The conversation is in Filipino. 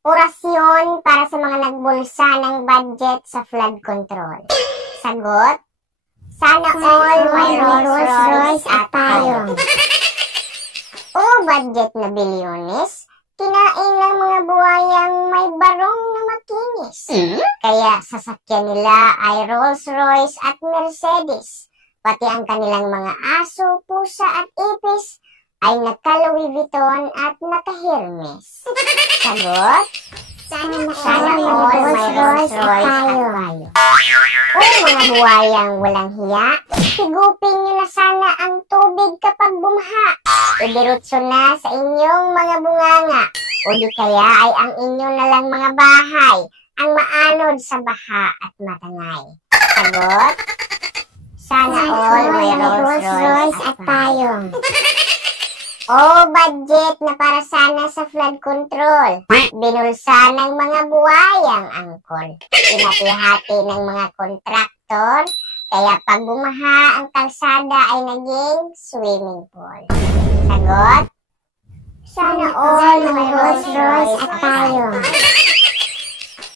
Orasyon para sa mga nagbulsa ng budget sa flood control. Sagot? Sana all may Rolls Royce at payong. O budget na bilyones, kinain ng mga buhayang may barong na makinis. Kaya sasakyan nila ay Rolls Royce at Mercedes. Pati ang kanilang mga aso, pusa at ipis ay naka-Louis Vuitton at naka-Hermes. Sagot? Sana all may Rolls Royce at payong. O mga buhayang walang hiya, higupin nyo na sana ang tubig kapag bumaha. Idirutso na sa inyong mga bunganga. O di kaya ay ang inyong nalang mga bahay ang maanod sa baha at matangay. Sagot? Sana all may Rolls Royce at payong. O budget na para sana sa flood control. Binulsa ng mga buhayang angkol. Inati-hati ng mga kontraktor. Kaya pag bumaha ang kalsada ay naging swimming pool. Sagot? Sana all may Rolls Royce at payong.